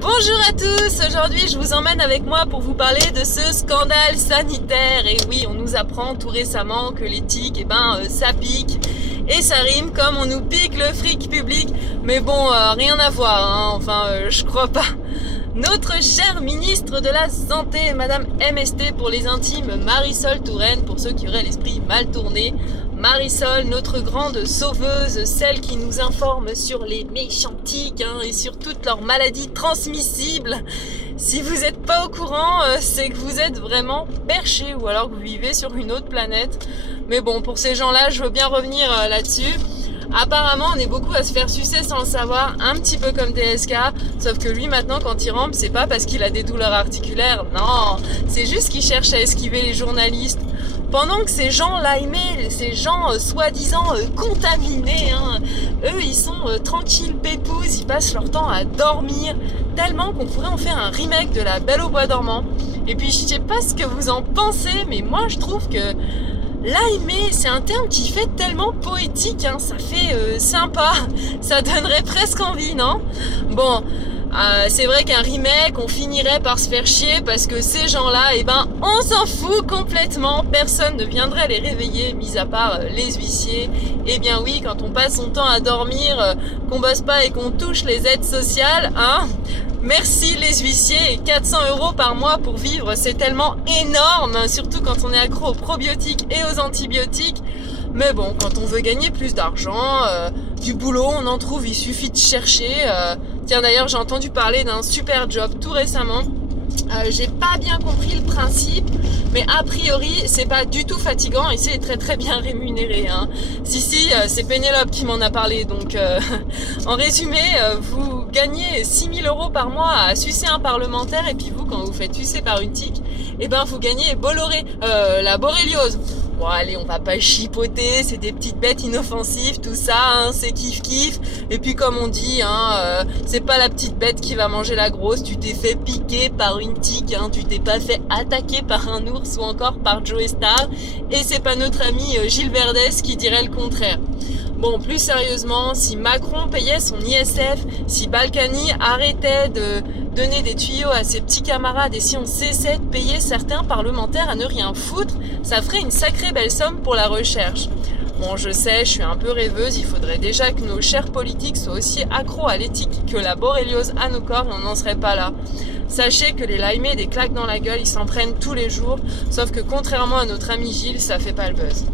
Bonjour à tous, aujourd'hui je vous emmène avec moi pour vous parler de ce scandale sanitaire. Et oui, on nous apprend tout récemment que l'éthique, ça pique et ça rime comme on nous pique le fric public. Mais bon, rien à voir, hein. Je crois pas. Notre chère ministre de la Santé, Madame MST pour les intimes, Marisol Touraine, pour ceux qui auraient l'esprit mal tourné. Marisol, notre grande sauveuse, celle qui nous informe sur les méchants tiques et sur toutes leurs maladies transmissibles. Si vous n'êtes pas au courant, c'est que vous êtes vraiment perché ou alors que vous vivez sur une autre planète. Mais bon, pour ces gens-là, je veux bien revenir là-dessus. Apparemment, on est beaucoup à se faire sucer sans le savoir, un petit peu comme TSK, sauf que lui maintenant quand il rampe, c'est pas parce qu'il a des douleurs articulaires, non, c'est juste qu'il cherche à esquiver les journalistes. Pendant que ces gens-là aimaient, ces gens soi-disant contaminés, eux ils sont tranquilles, pépouses, ils passent leur temps à dormir, tellement qu'on pourrait en faire un remake de La Belle au bois dormant. Et puis je sais pas ce que vous en pensez, mais moi je trouve que l'aimer, c'est un terme qui fait tellement poétique, ça fait sympa, ça donnerait presque envie, non? Bon, c'est vrai qu'un remake, on finirait par se faire chier parce que ces gens-là, on s'en fout complètement, personne ne viendrait les réveiller, mis à part les huissiers. Eh bien oui, quand on passe son temps à dormir, qu'on bosse pas et qu'on touche les aides sociales, merci les huissiers, et 400 € par mois pour vivre, c'est tellement énorme, surtout quand on est accro aux probiotiques et aux antibiotiques. Mais bon, quand on veut gagner plus d'argent, du boulot, on en trouve, il suffit de chercher. Tiens d'ailleurs, j'ai entendu parler d'un super job tout récemment. J'ai pas bien compris le principe, mais a priori c'est pas du tout fatigant et c'est très très bien rémunéré. Si, c'est Pénélope qui m'en a parlé. Donc en résumé, vous gagnez 6 000 € par mois à sucer un parlementaire, et puis vous, quand vous faites sucer par une tique, vous gagnez la borréliose. Bon allez, on va pas chipoter, c'est des petites bêtes inoffensives, tout ça, c'est kiff. Et puis comme on dit, c'est pas la petite bête qui va manger la grosse, tu t'es fait piquer par une tique, tu t'es pas fait attaquer par un ours ou encore par Joe Star, et c'est pas notre ami Gilles Verdès qui dirait le contraire. Bon, plus sérieusement, si Macron payait son ISF, si Balkany arrêtait de donner des tuyaux à ses petits camarades et si on cessait de payer certains parlementaires à ne rien foutre, ça ferait une sacrée belle somme pour la recherche. Bon, je sais, je suis un peu rêveuse, il faudrait déjà que nos chers politiques soient aussi accros à l'éthique que la borréliose à nos corps, et on n'en serait pas là. Sachez que les limés des claques dans la gueule, ils s'en prennent tous les jours, sauf que contrairement à notre ami Gilles, ça fait pas le buzz.